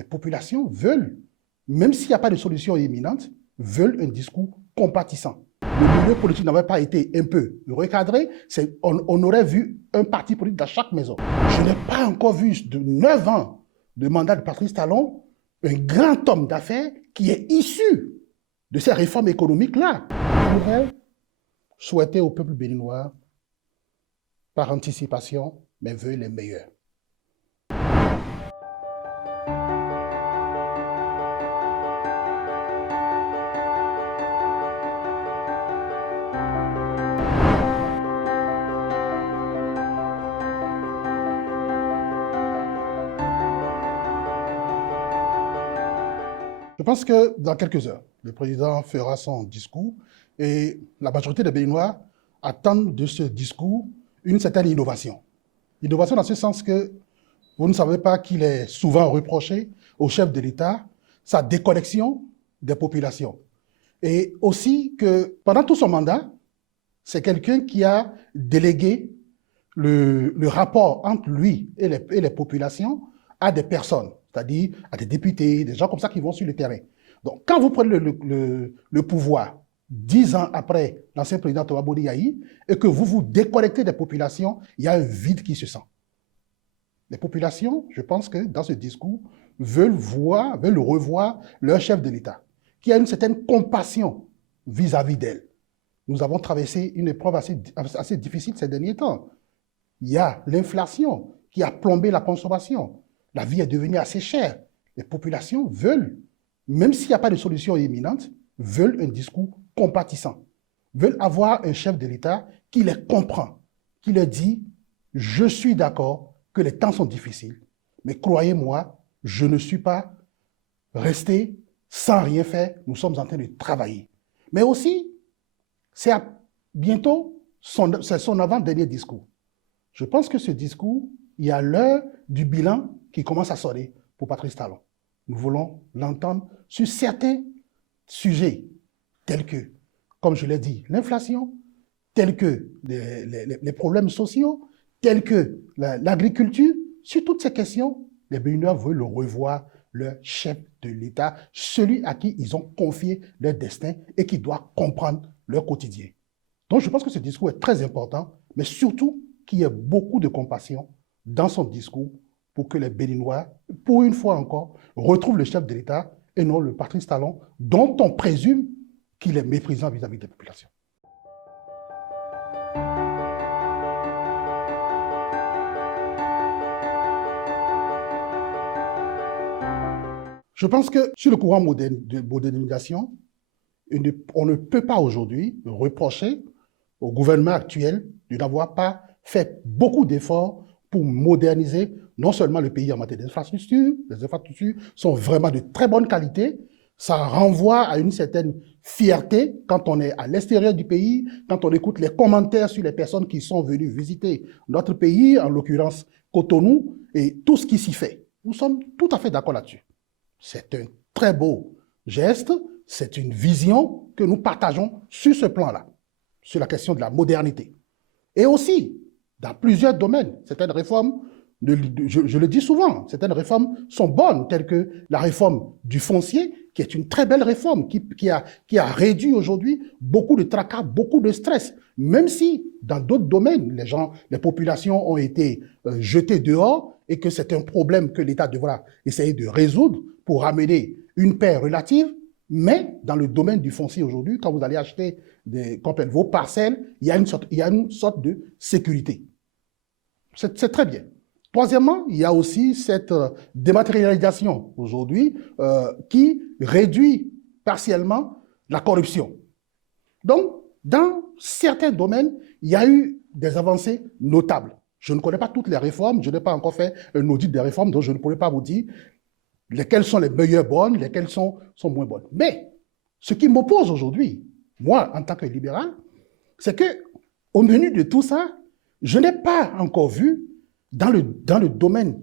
Les populations veulent, même s'il n'y a pas de solution imminente, veulent un discours compatissant. Le milieu politique n'avait pas été un peu recadré, on aurait vu un parti politique dans chaque maison. Je n'ai pas encore vu de 9 ans de mandat de Patrice Talon un grand homme d'affaires qui est issu de ces réformes économiques-là. Je voudrais souhaiter au peuple béninois, par anticipation, mes vœux les meilleurs. Je pense que dans quelques heures, le président fera son discours et la majorité des Béninois attendent de ce discours une certaine innovation. Innovation dans ce sens que vous ne savez pas qu'il est souvent reproché au chef de l'État sa déconnexion des populations. Et aussi que pendant tout son mandat, c'est quelqu'un qui a délégué le rapport entre lui et les populations à des personnes, c'est-à-dire à des députés, des gens comme ça qui vont sur le terrain. Donc, quand vous prenez le pouvoir 10 ans après l'ancien président Thomas Boni Yayi et que vous vous déconnectez des populations, il y a un vide qui se sent. Les populations, je pense que dans ce discours, veulent revoir leur chef de l'État, qui a une certaine compassion vis-à-vis d'elle. Nous avons traversé une épreuve assez difficile ces derniers temps. Il y a l'inflation qui a plombé la consommation. La vie est devenue assez chère. Les populations veulent, même s'il n'y a pas de solution imminente, veulent un discours compatissant, veulent avoir un chef de l'État qui les comprend, qui leur dit « Je suis d'accord que les temps sont difficiles, mais croyez-moi, je ne suis pas resté sans rien faire, nous sommes en train de travailler. » Mais aussi, c'est bientôt son avant-dernier discours. Je pense que ce discours, il y a l'heure du bilan qui commence à sonner pour Patrice Talon. Nous voulons l'entendre sur certains sujets tels que, comme je l'ai dit, l'inflation, tels que les problèmes sociaux, tels que l'agriculture. Sur toutes ces questions, les Béninois veulent revoir leur chef de l'État, celui à qui ils ont confié leur destin et qui doit comprendre leur quotidien. Donc je pense que ce discours est très important, mais surtout qu'il y ait beaucoup de compassion dans son discours pour que les Béninois, pour une fois encore, retrouvent le chef de l'État et non le Patrice Talon, dont on présume qu'il est méprisant vis-à-vis des populations. Je pense que sur le courant de modernisation, on ne peut pas aujourd'hui reprocher au gouvernement actuel de n'avoir pas fait beaucoup d'efforts pour moderniser non seulement le pays en matière d'infrastructures, les infrastructures sont vraiment de très bonne qualité, ça renvoie à une certaine fierté quand on est à l'extérieur du pays, quand on écoute les commentaires sur les personnes qui sont venues visiter notre pays, en l'occurrence Cotonou, et tout ce qui s'y fait. Nous sommes tout à fait d'accord là-dessus. C'est un très beau geste, c'est une vision que nous partageons sur ce plan-là, sur la question de la modernité. Et aussi, dans plusieurs domaines, certaines réformes, je le dis souvent, certaines réformes sont bonnes, telles que la réforme du foncier, qui est une très belle réforme, qui a réduit aujourd'hui beaucoup de tracas, beaucoup de stress, même si dans d'autres domaines, les populations ont été jetées dehors et que c'est un problème que l'État devra essayer de résoudre pour amener une paix relative. Mais dans le domaine du foncier aujourd'hui, quand vous allez acheter vos parcelles, il y a une sorte de sécurité. C'est très bien. Troisièmement, il y a aussi cette dématérialisation aujourd'hui qui réduit partiellement la corruption. Donc, dans certains domaines, il y a eu des avancées notables. Je ne connais pas toutes les réformes, je n'ai pas encore fait un audit des réformes, donc je ne pourrais pas vous dire lesquelles sont les meilleures bonnes, lesquelles sont moins bonnes. Mais ce qui m'oppose aujourd'hui, moi, en tant que libéral, c'est qu'au menu de tout ça, je n'ai pas encore vu, dans le domaine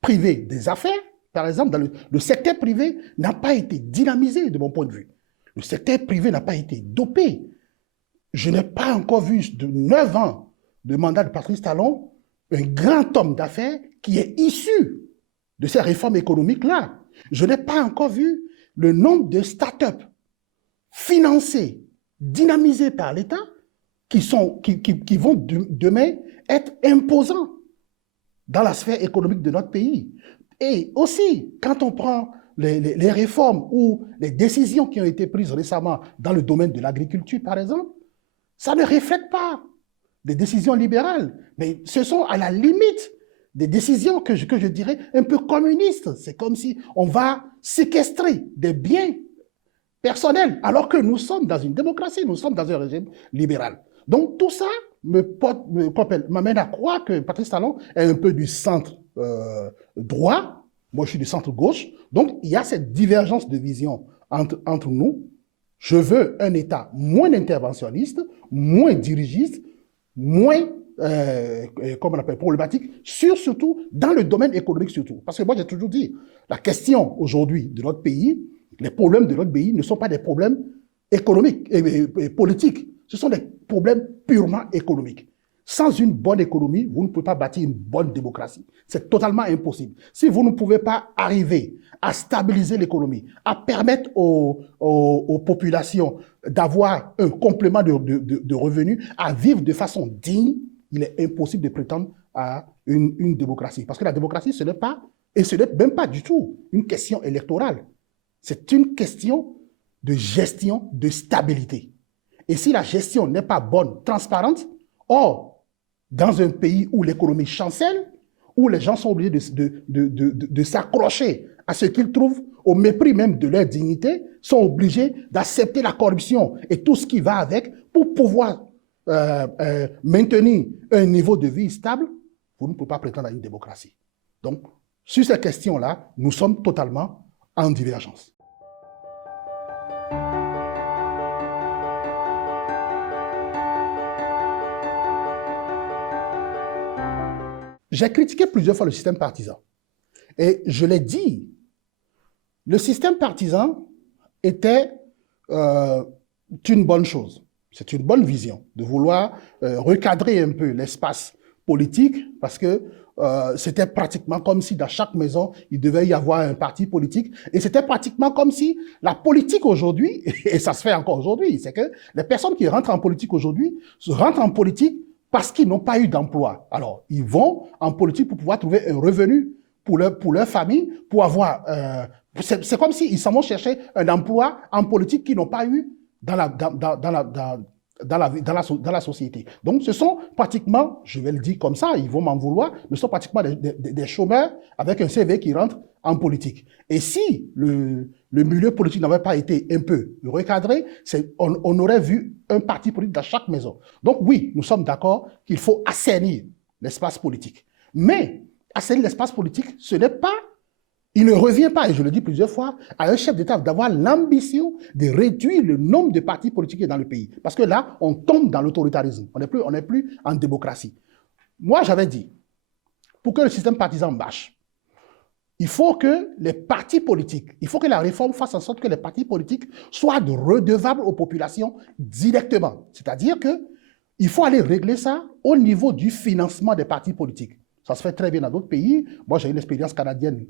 privé des affaires, par exemple, le secteur privé n'a pas été dynamisé de mon point de vue. Le secteur privé n'a pas été dopé. Je n'ai pas encore vu de 9 ans de mandat de Patrice Talon un grand homme d'affaires qui est issu de ces réformes économiques-là, Je n'ai pas encore vu le nombre de start-up financées, dynamisées par l'État, qui vont demain être imposants dans la sphère économique de notre pays. Et aussi, quand on prend les réformes ou les décisions qui ont été prises récemment dans le domaine de l'agriculture, par exemple, ça ne reflète pas des décisions libérales, mais ce sont à la limite des décisions que je dirais un peu communistes. C'est comme si on va séquestrer des biens personnels, alors que nous sommes dans une démocratie, nous sommes dans un régime libéral. Donc tout ça m'amène à croire que Patrice Talon est un peu du centre droit, moi je suis du centre gauche, donc il y a cette divergence de vision entre nous. Je veux un État moins interventionniste, moins dirigiste, moins comme on appelle, problématique, surtout dans le domaine économique surtout. Parce que moi j'ai toujours dit, la question aujourd'hui de notre pays, les problèmes de notre pays ne sont pas des problèmes économiques et politiques, ce sont des problèmes purement économiques. Sans une bonne économie, vous ne pouvez pas bâtir une bonne démocratie. C'est totalement impossible. Si vous ne pouvez pas arriver à stabiliser l'économie, à permettre aux populations d'avoir un complément de revenus, à vivre de façon digne, il est impossible de prétendre à une démocratie. Parce que la démocratie, ce n'est pas, et ce n'est même pas du tout une question électorale. C'est une question de gestion, de stabilité. Et si la gestion n'est pas bonne, transparente, or, dans un pays où l'économie chancelle, où les gens sont obligés de s'accrocher à ce qu'ils trouvent au mépris même de leur dignité, sont obligés d'accepter la corruption et tout ce qui va avec pour pouvoir maintenir un niveau de vie stable, vous ne pouvez pas prétendre à une démocratie. Donc, sur ces questions-là, nous sommes totalement en divergence. J'ai critiqué plusieurs fois le système partisan. Et je l'ai dit, le système partisan était une bonne chose. C'est une bonne vision de vouloir recadrer un peu l'espace politique parce que c'était pratiquement comme si dans chaque maison, il devait y avoir un parti politique. Et c'était pratiquement comme si la politique aujourd'hui, et ça se fait encore aujourd'hui, c'est que les personnes qui rentrent en politique aujourd'hui rentrent en politique parce qu'ils n'ont pas eu d'emploi. Alors, ils vont en politique pour pouvoir trouver un revenu pour leur famille, pour avoir... c'est comme s'ils s'en vont chercher un emploi en politique qu'ils n'ont pas eu dans la société. Donc, ce sont pratiquement, je vais le dire comme ça, ils vont m'en vouloir, mais ce sont pratiquement des chômeurs avec un CV qui rentrent en politique. Et si le milieu politique n'avait pas été un peu recadré, on aurait vu un parti politique dans chaque maison. Donc oui, nous sommes d'accord qu'il faut assainir l'espace politique. Mais assainir l'espace politique, ce n'est pas, il ne revient pas, et je le dis plusieurs fois, à un chef d'État d'avoir l'ambition de réduire le nombre de partis politiques dans le pays. Parce que là, on tombe dans l'autoritarisme. On n'est plus en démocratie. Moi, j'avais dit, pour que le système partisan marche, il faut que les partis politiques, il faut que la réforme fasse en sorte que les partis politiques soient redevables aux populations directement. C'est-à-dire qu'il faut aller régler ça au niveau du financement des partis politiques. Ça se fait très bien dans d'autres pays. Moi, j'ai une expérience canadienne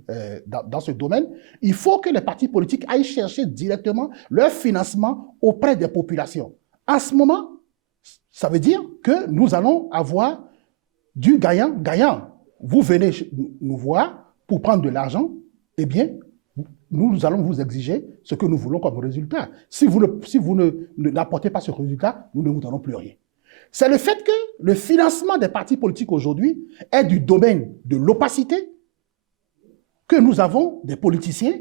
dans ce domaine. Il faut que les partis politiques aillent chercher directement leur financement auprès des populations. À ce moment, ça veut dire que nous allons avoir du gagnant-gagnant. Vous venez nous voir pour prendre de l'argent, eh bien, nous allons vous exiger ce que nous voulons comme résultat. Si vous n'apportez pas ce résultat, nous ne vous donnons plus rien. C'est le fait que le financement des partis politiques aujourd'hui est du domaine de l'opacité, que nous avons des politiciens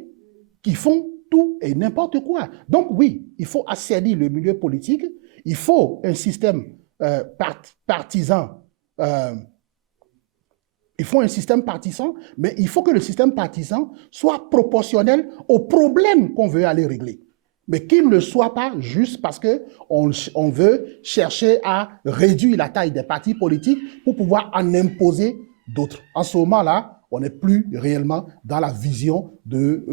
qui font tout et n'importe quoi. Donc oui, il faut assainir le milieu politique, il faut un système partisan, il faut un système partisan, mais il faut que le système partisan soit proportionnel aux problèmes qu'on veut aller régler. Mais qu'il ne soit pas juste parce qu'on veut chercher à réduire la taille des partis politiques pour pouvoir en imposer d'autres. En ce moment-là, on n'est plus réellement dans la vision de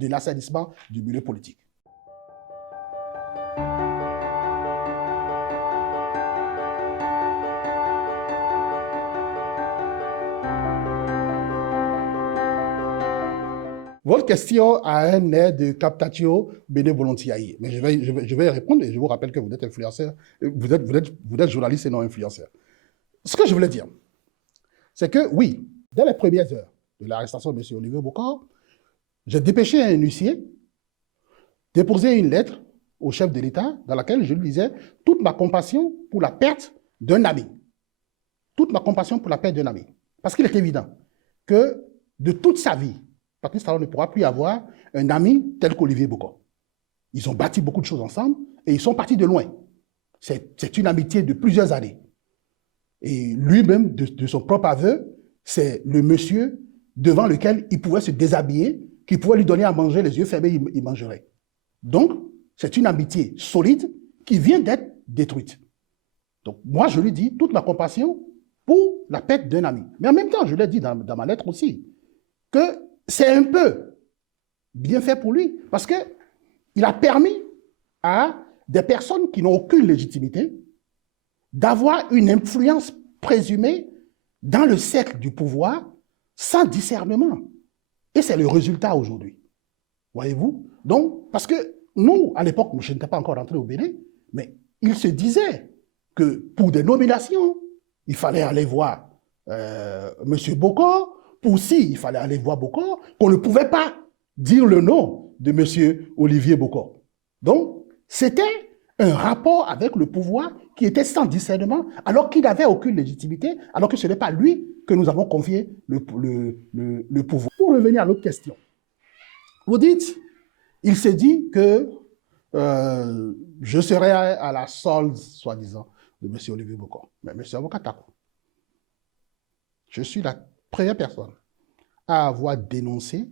l'assainissement du milieu politique. Votre question a un air de captatio benevolentiae. Mais je vais répondre et je vous rappelle que vous êtes influenceur, vous êtes journaliste et non influenceur. Ce que je voulais dire, c'est que oui, dès les premières heures de l'arrestation de M. Olivier Bokor, j'ai dépêché un huissier, déposé une lettre au chef de l'État dans laquelle je lui disais toute ma compassion pour la perte d'un ami. Toute ma compassion pour la perte d'un ami. Parce qu'il est évident que de toute sa vie, Patrice Talon ne pourra plus avoir un ami tel qu'Olivier Bokor. Ils ont bâti beaucoup de choses ensemble et ils sont partis de loin. C'est une amitié de plusieurs années. Et lui-même, de son propre aveu, c'est le monsieur devant lequel il pouvait se déshabiller, qui pouvait lui donner à manger, les yeux fermés, il mangerait. Donc, c'est une amitié solide qui vient d'être détruite. Donc, moi, je lui dis toute ma compassion pour la perte d'un ami. Mais en même temps, je l'ai dit dans ma lettre aussi, que c'est un peu bien fait pour lui, parce qu'il a permis à des personnes qui n'ont aucune légitimité d'avoir une influence présumée dans le cercle du pouvoir sans discernement. Et c'est le résultat aujourd'hui. Voyez-vous? Donc, parce que nous, à l'époque, je n'étais pas encore rentré au Bénin, mais il se disait que pour des nominations, il fallait aller voir M. Bokor. Pour si, il fallait aller voir Bokor, qu'on ne pouvait pas dire le nom de M. Olivier Bokor. Donc, c'était un rapport avec le pouvoir qui était sans discernement, alors qu'il n'avait aucune légitimité, alors que ce n'est pas lui que nous avons confié le pouvoir. Pour revenir à l'autre question, vous dites, il s'est dit que je serais à la solde, soi-disant, de M. Olivier Bokor. Mais M. Avocat Takou, je suis la première personne à avoir dénoncé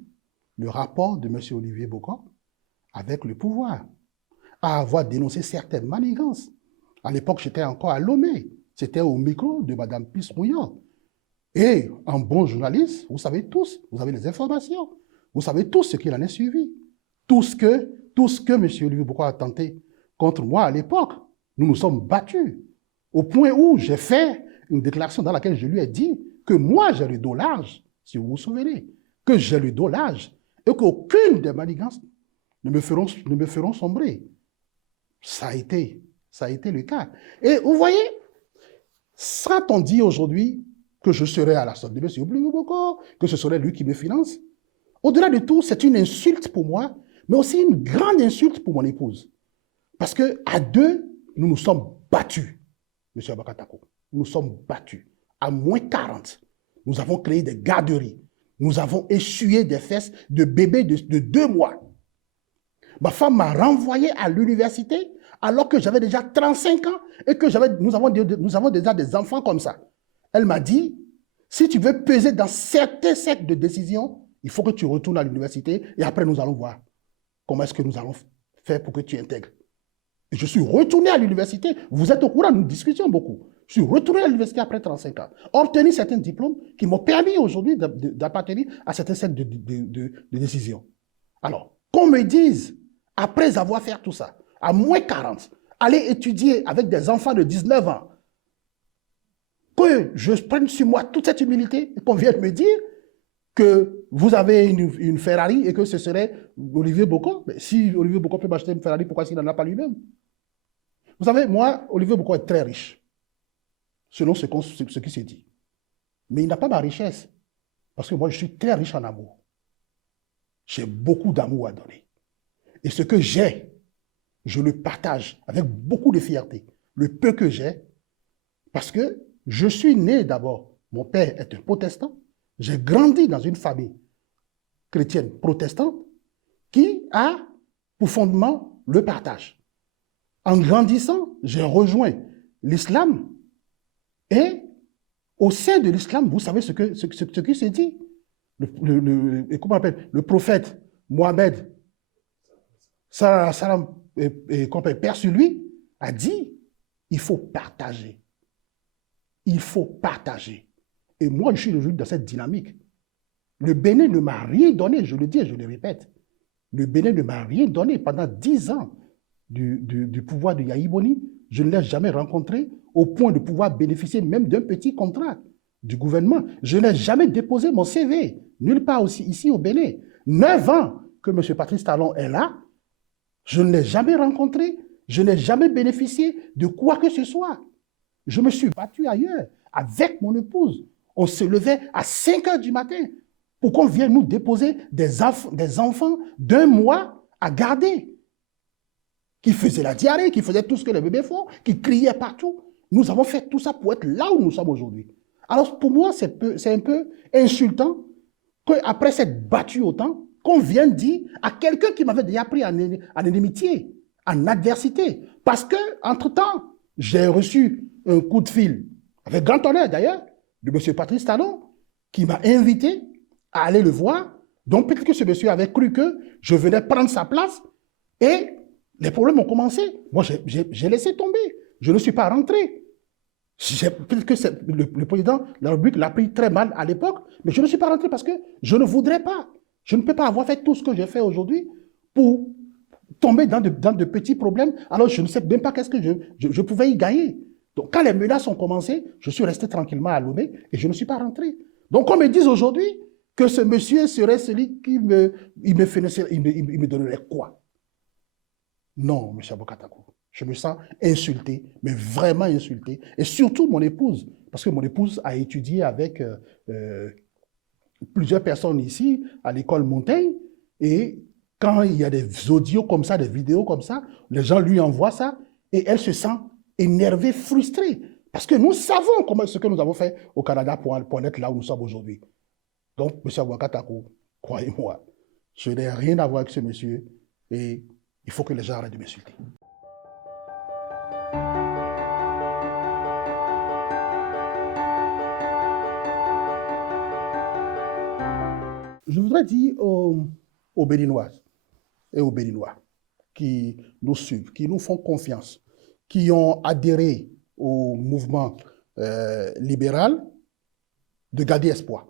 le rapport de M. Olivier Bokor avec le pouvoir, à avoir dénoncé certaines manigances. À l'époque, j'étais encore à Lomé. C'était au micro de Mme Pisse-Mouillant. Et en bon journaliste, vous savez tous, vous avez les informations. Vous savez tous ce qu'il en est suivi. Tout ce que M. Olivier Bokor a tenté contre moi à l'époque, nous nous sommes battus. Au point où j'ai fait une déclaration dans laquelle je lui ai dit que moi, j'ai le dos large, si vous vous souvenez, que j'ai le dos large et qu'aucune des manigances ne me feront sombrer. Ça a été le cas. Et vous voyez, quand on dit aujourd'hui que je serai à la solde de M. Olivier Bokor, que ce serait lui qui me finance, au-delà de tout, c'est une insulte pour moi, mais aussi une grande insulte pour mon épouse. Parce qu'à deux, nous nous sommes battus, M. Abaka Takou. Nous nous sommes battus. À moins 40, nous avons créé des garderies. Nous avons essuyé des fesses de bébés de 2 mois. Ma femme m'a renvoyé à l'université alors que j'avais déjà 35 ans et que nous avons déjà des enfants comme ça. Elle m'a dit, si tu veux peser dans certains cercles de décision, il faut que tu retournes à l'université et après nous allons voir comment est-ce que nous allons faire pour que tu intègres. Et je suis retourné à l'université. Vous êtes au courant, nous discutions beaucoup. Je suis retourné à l'université après 35 ans, obtenu certains diplômes qui m'ont permis aujourd'hui d'appartenir à certains cercles de décision. Alors, qu'on me dise, après avoir fait tout ça, à moins 40, aller étudier avec des enfants de 19 ans, que je prenne sur moi toute cette humilité et qu'on vienne me dire que vous avez une Ferrari et que ce serait Olivier Bokor. Mais si Olivier Bokor peut m'acheter une Ferrari, pourquoi s'il n'en a pas lui-même? Vous savez, moi, Olivier Bokor est très riche, selon ce qui s'est dit. Mais il n'a pas ma richesse, parce que moi, je suis très riche en amour. J'ai beaucoup d'amour à donner. Et ce que j'ai, je le partage avec beaucoup de fierté. Le peu que j'ai, parce que je suis né d'abord, mon père est un protestant, j'ai grandi dans une famille chrétienne protestante qui a pour fondement le partage. En grandissant, j'ai rejoint l'islam et au sein de l'islam, vous savez ce qui se dit. Comment on appelle, le prophète Mohammed, salam, père sur lui, a dit, il faut partager. Il faut partager. Et moi, je suis aujourd'hui dans cette dynamique. Le Bénin ne m'a rien donné, je le dis et je le répète. Le Bénin ne m'a rien donné pendant 10 ans du pouvoir de Yahi Boni. Je ne l'ai jamais rencontré au point de pouvoir bénéficier même d'un petit contrat du gouvernement. Je n'ai jamais déposé mon CV, nulle part aussi ici au Bénin. 9 ans que M. Patrice Talon est là, je ne l'ai jamais rencontré, je n'ai jamais bénéficié de quoi que ce soit. Je me suis battu ailleurs avec mon épouse. On se levait à 5 heures du matin pour qu'on vienne nous déposer des enfants d'1 mois à garder, qui faisaient la diarrhée, qui faisaient tout ce que les bébés font, qui criaient partout. Nous avons fait tout ça pour être là où nous sommes aujourd'hui. Alors pour moi, c'est un peu insultant qu'après s'être battu autant, qu'on vienne dire à quelqu'un qui m'avait déjà pris en inimitié, en adversité. Parce qu'entre-temps, j'ai reçu un coup de fil, avec grand honneur d'ailleurs, de M. Patrice Talon, qui m'a invité à aller le voir. Donc peut-être que ce monsieur avait cru que je venais prendre sa place et les problèmes ont commencé. Moi, j'ai laissé tomber. Je ne suis pas rentré. Peut-être que le président de la République l'a pris très mal à l'époque, mais je ne suis pas rentré parce que je ne voudrais pas. Je ne peux pas avoir fait tout ce que j'ai fait aujourd'hui pour tomber dans de petits problèmes. Alors, je ne sais même pas qu'est-ce que je pouvais y gagner. Donc, quand les menaces ont commencé, je suis resté tranquillement à Lomé et je ne suis pas rentré. Donc, on me dit aujourd'hui que ce monsieur serait celui qui me donnerait quoi? Non, M. Abokatakou. Je me sens insulté, mais vraiment insulté. Et surtout mon épouse, parce que mon épouse a étudié avec plusieurs personnes ici, à l'école Montaigne, et quand il y a des audios comme ça, des vidéos comme ça, les gens lui envoient ça, et elle se sent énervée, frustrée. Parce que nous savons ce que nous avons fait au Canada pour être là où nous sommes aujourd'hui. Donc, M. Abokatakou, croyez-moi, je n'ai rien à voir avec ce monsieur, et il faut que les gens arrêtent de m'insulter. Je voudrais dire aux Béninoises et aux Béninois qui nous suivent, qui nous font confiance, qui ont adhéré au mouvement libéral, de garder espoir.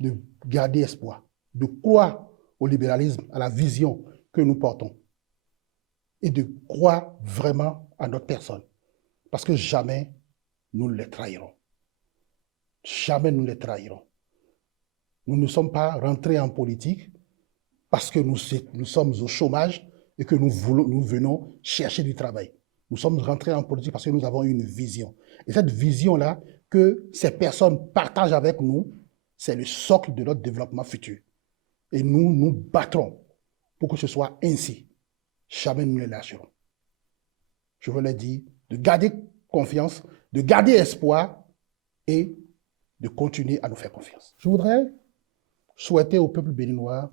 De garder espoir, de croire au libéralisme, à la vision que nous portons et de croire vraiment à notre personne. Parce que jamais nous ne les trahirons. Jamais nous ne les trahirons. Nous ne sommes pas rentrés en politique parce que nous sommes au chômage et que nous venons chercher du travail. Nous sommes rentrés en politique parce que nous avons une vision. Et cette vision-là, que ces personnes partagent avec nous, c'est le socle de notre développement futur. Et nous nous battrons pour que ce soit ainsi. Jamais nous ne les lâcherons. Je veux leur dire de garder confiance, de garder espoir et de continuer à nous faire confiance. Je voudrais souhaiter au peuple béninois,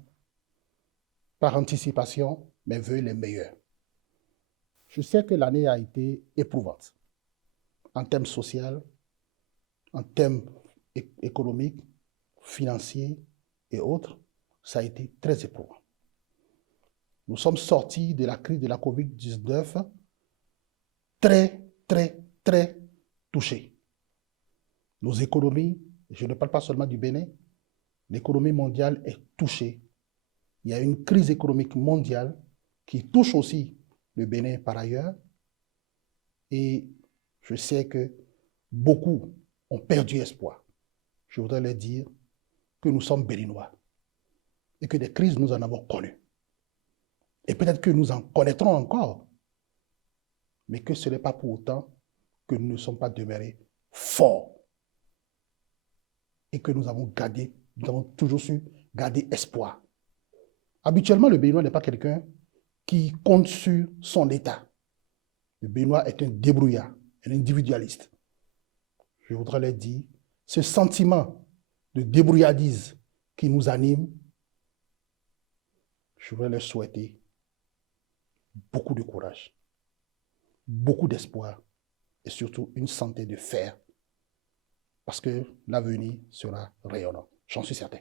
par anticipation, mes vœux les meilleurs. Je sais que l'année a été éprouvante, en termes sociaux, en termes économiques, financiers et autres. Ça a été très éprouvant. Nous sommes sortis de la crise de la COVID-19 très, très, très touchés. Nos économies, je ne parle pas seulement du Bénin, l'économie mondiale est touchée. Il y a une crise économique mondiale qui touche aussi le Bénin par ailleurs. Et je sais que beaucoup ont perdu espoir. Je voudrais leur dire que nous sommes béninois et que des crises, nous en avons connues. Et peut-être que nous en connaîtrons encore, mais que ce n'est pas pour autant que nous ne sommes pas demeurés forts et que nous avons toujours su garder espoir. Habituellement, le Béninois n'est pas quelqu'un qui compte sur son État. Le Béninois est un débrouillard, un individualiste. Je voudrais leur dire, ce sentiment de débrouillardise qui nous anime, je voudrais leur souhaiter beaucoup de courage, beaucoup d'espoir et surtout une santé de fer, parce que l'avenir sera rayonnant. J'en suis certain.